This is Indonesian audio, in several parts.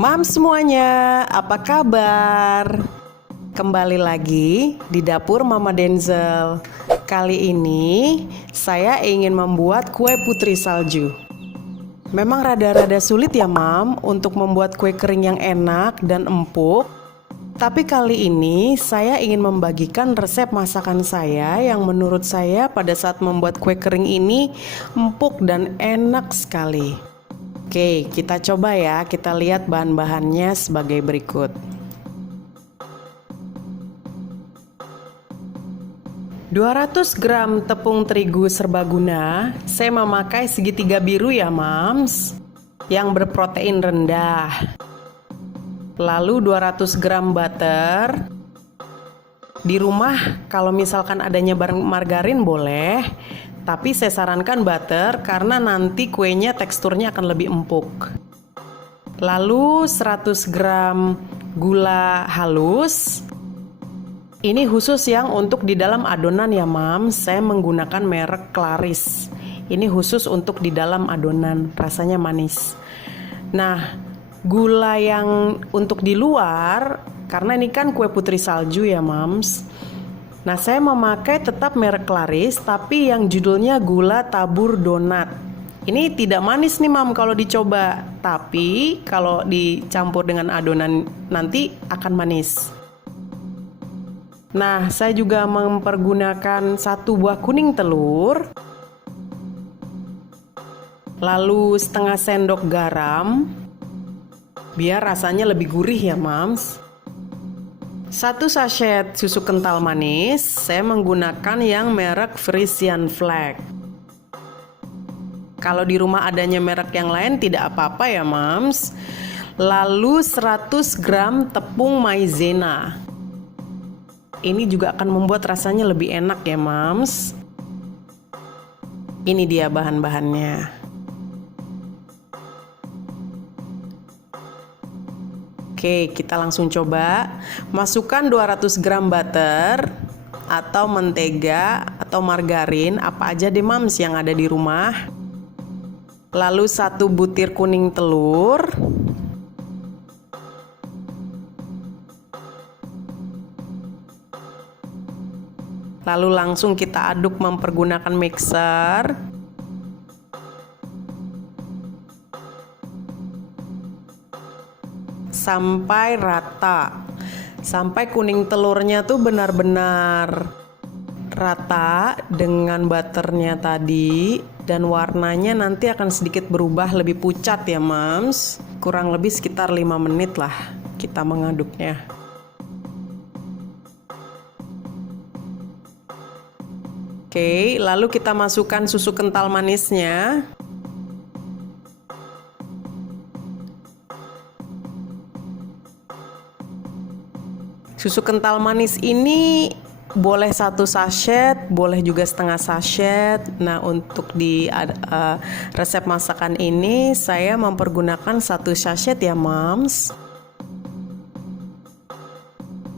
Mams semuanya, apa kabar? Kembali lagi di dapur Mama Denzel. Kali ini saya ingin membuat kue putri salju. Memang rada-rada sulit ya Mam untuk membuat kue kering yang enak dan empuk. Tapi kali ini saya ingin membagikan resep masakan saya yang menurut saya pada saat membuat kue kering ini empuk dan enak sekali. Oke, kita coba ya, kita lihat bahan-bahannya sebagai berikut. "200 gram tepung terigu serbaguna, saya memakai segitiga biru ya Mams, yang berprotein rendah. Lalu 200 gram butter. Di rumah kalau misalkan adanya margarin boleh, tapi saya sarankan butter karena nanti kuenya teksturnya akan lebih empuk. Lalu 100 gram gula halus. Ini khusus yang untuk di dalam adonan ya Mam, saya menggunakan merek Claris. Ini khusus untuk di dalam adonan, rasanya manis. Nah, gula yang untuk di luar, karena ini kan kue putri salju ya Mams. Nah, saya memakai tetap merek Claris, tapi yang judulnya gula tabur donat. Ini tidak manis nih Mam kalau dicoba, tapi kalau dicampur dengan adonan nanti akan manis. Nah, saya juga mempergunakan 1 buah kuning telur, lalu setengah sendok garam, biar rasanya lebih gurih ya Mams. 1 sachet susu kental manis, saya menggunakan yang merek Frisian Flag. Kalau di rumah adanya merek yang lain tidak apa-apa ya Mams. Lalu 100 gram tepung maizena. Ini juga akan membuat rasanya lebih enak ya Mams. Ini dia bahan-bahannya. Oke, kita langsung coba. Masukkan 200 gram butter atau mentega atau margarin, apa aja deh Mams yang ada di rumah. Lalu 1 butir kuning telur. Lalu langsung kita aduk mempergunakan mixer. Sampai rata, sampai kuning telurnya tuh benar-benar rata dengan butternya tadi, dan warnanya nanti akan sedikit berubah lebih pucat ya Mams. Kurang lebih sekitar 5 menit lah kita mengaduknya. Oke, lalu kita masukkan susu kental manisnya. Susu kental manis ini boleh 1 sachet, boleh juga setengah sachet. Nah, untuk di resep masakan ini saya mempergunakan 1 sachet ya Mams.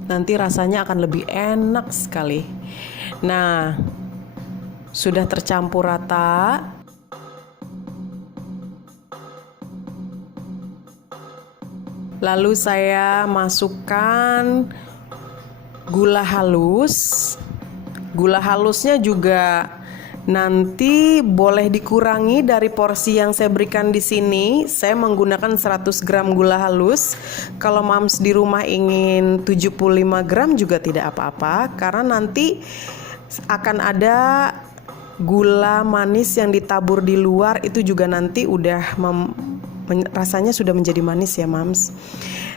Nanti rasanya akan lebih enak sekali. Nah, sudah tercampur rata. Lalu saya masukkan gula halus. Gula halusnya juga nanti boleh dikurangi dari porsi yang saya berikan di sini. Saya menggunakan 100 gram gula halus. Kalau Mams di rumah ingin 75 gram juga tidak apa-apa, karena nanti akan ada gula manis yang ditabur di luar, itu juga nanti udah rasanya sudah menjadi manis ya Mams.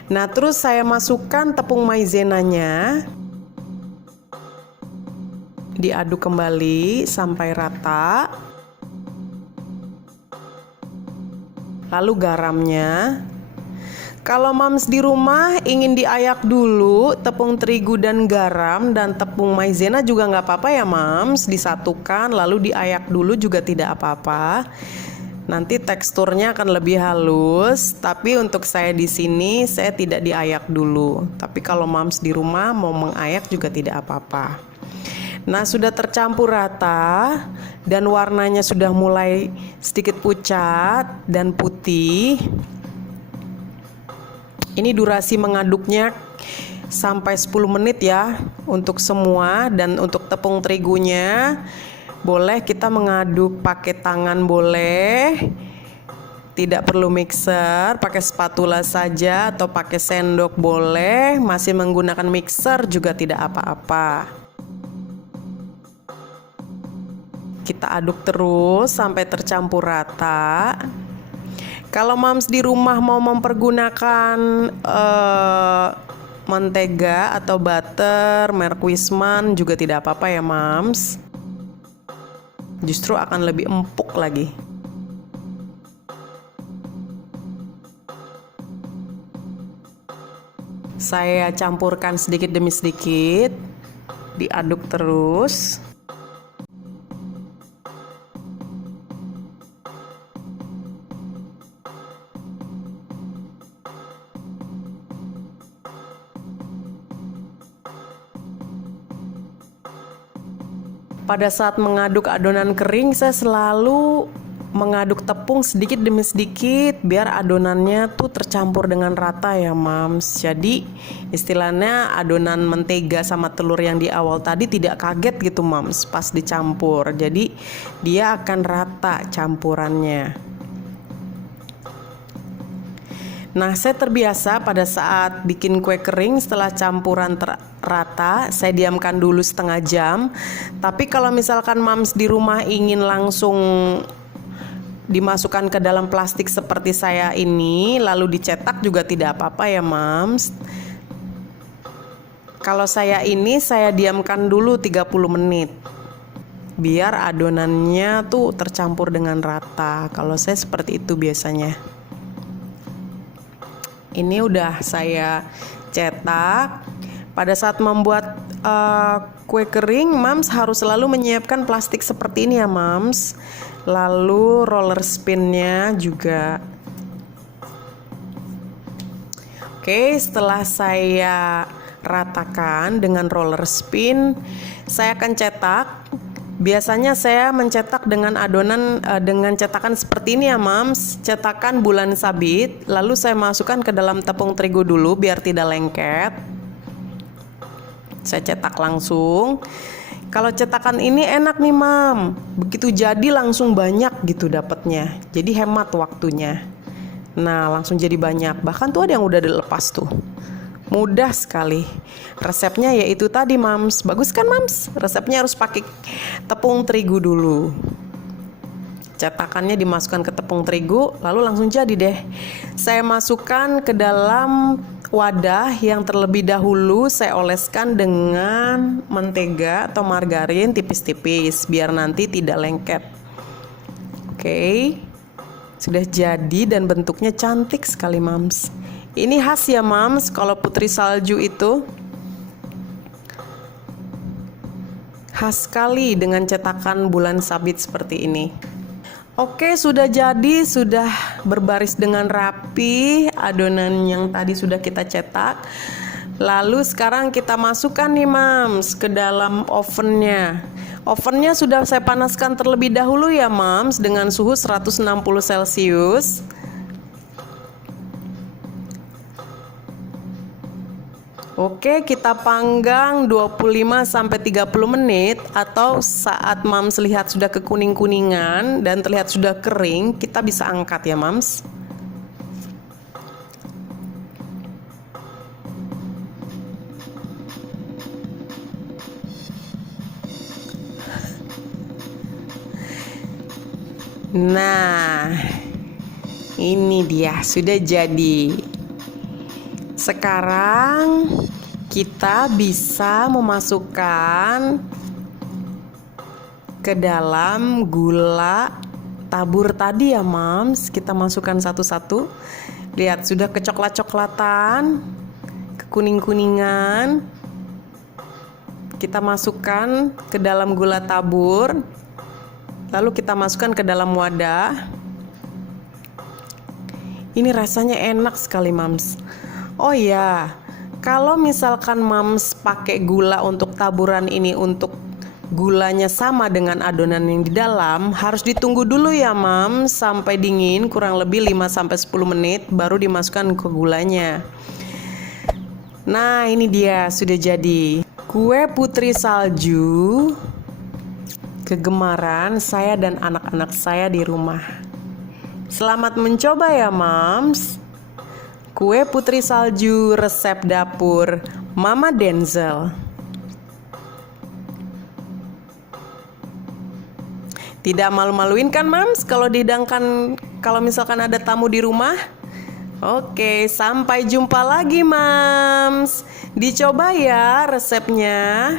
Nah, terus saya masukkan tepung maizenanya. Diaduk kembali sampai rata. Lalu garamnya. Kalau Mams di rumah ingin diayak dulu tepung terigu dan garam dan tepung maizena juga nggak apa-apa ya Mams. Disatukan lalu diayak dulu juga tidak apa-apa. Nanti teksturnya akan lebih halus, tapi untuk saya di sini saya tidak diayak dulu. Tapi kalau Mams di rumah mau mengayak juga tidak apa-apa. Nah, sudah tercampur rata dan warnanya sudah mulai sedikit pucat dan putih. Ini durasi mengaduknya sampai 10 menit ya untuk semua. Dan untuk tepung terigunya boleh kita mengaduk pakai tangan boleh, tidak perlu mixer, pakai spatula saja atau pakai sendok boleh, masih menggunakan mixer juga tidak apa-apa. Kita aduk terus sampai tercampur rata. Kalau Mams di rumah mau mempergunakan mentega atau butter merek Wisman juga tidak apa-apa ya Mams. Justru akan lebih empuk lagi. Saya campurkan sedikit demi sedikit, diaduk terus. Pada saat mengaduk adonan kering, saya selalu mengaduk tepung sedikit demi sedikit biar adonannya tuh tercampur dengan rata ya Mams. Jadi istilahnya adonan mentega sama telur yang di awal tadi tidak kaget gitu Mams pas dicampur. Jadi dia akan rata campurannya. Nah, saya terbiasa pada saat bikin kue kering setelah campuran rata, saya diamkan dulu setengah jam. Tapi kalau misalkan Mams di rumah ingin langsung dimasukkan ke dalam plastik seperti saya ini, lalu dicetak juga tidak apa-apa ya Mams. Kalau saya ini, saya diamkan dulu 30 menit. Biar adonannya tuh tercampur dengan rata. Kalau saya seperti itu biasanya. Ini udah saya cetak. Pada saat membuat kue kering, Mams harus selalu menyiapkan plastik seperti ini ya Mams. Lalu roller spinnya juga. Oke, setelah saya ratakan dengan roller spin, saya akan cetak. Biasanya saya mencetak dengan adonan dengan cetakan seperti ini ya Mams. Cetakan bulan sabit, lalu saya masukkan ke dalam tepung terigu dulu biar tidak lengket. Saya cetak langsung. Kalau cetakan ini enak nih Mam, begitu jadi langsung banyak gitu dapatnya. Jadi hemat waktunya. Nah langsung jadi banyak. Bahkan tuh ada yang udah dilepas tuh. Mudah sekali. Resepnya yaitu tadi Mams. Bagus kan Mams? Resepnya harus pakai tepung terigu dulu. Cetakannya dimasukkan ke tepung terigu, lalu langsung jadi deh. Saya masukkan ke dalam wadah yang terlebih dahulu saya oleskan dengan mentega atau margarin tipis-tipis biar nanti tidak lengket. Oke. Sudah jadi dan bentuknya cantik sekali Mams. Ini khas ya Mams, kalau putri salju itu khas sekali dengan cetakan bulan sabit seperti ini. Oke, sudah jadi, sudah berbaris dengan rapi adonan yang tadi sudah kita cetak. Lalu sekarang kita masukkan nih Mams ke dalam ovennya. Ovennya sudah saya panaskan terlebih dahulu ya Mams dengan suhu 160 Celcius. Oke, kita panggang 25-30 menit atau saat Mams lihat sudah kekuning-kuningan dan terlihat sudah kering, kita bisa angkat ya Mams. Nah, ini dia sudah jadi. Sekarang kita bisa memasukkan ke dalam gula tabur tadi ya Mams. Kita masukkan satu-satu. Lihat sudah kecoklat-coklatan, kekuning-kuningan. Kita masukkan ke dalam gula tabur. Lalu kita masukkan ke dalam wadah. Ini rasanya enak sekali Mams. Oh iya, kalau misalkan Mams pakai gula untuk taburan ini untuk gulanya sama dengan adonan yang di dalam, harus ditunggu dulu ya Mams sampai dingin kurang lebih 5-10 menit baru dimasukkan ke gulanya. Nah, ini dia sudah jadi kue putri salju kegemaran saya dan anak-anak saya di rumah. Selamat mencoba ya Mams. Kue putri salju resep dapur Mama Denzel. Tidak malu-maluin kan Mams kalau dihidangkan kalau misalkan ada tamu di rumah? Oke, sampai jumpa lagi Mams. Dicoba ya resepnya.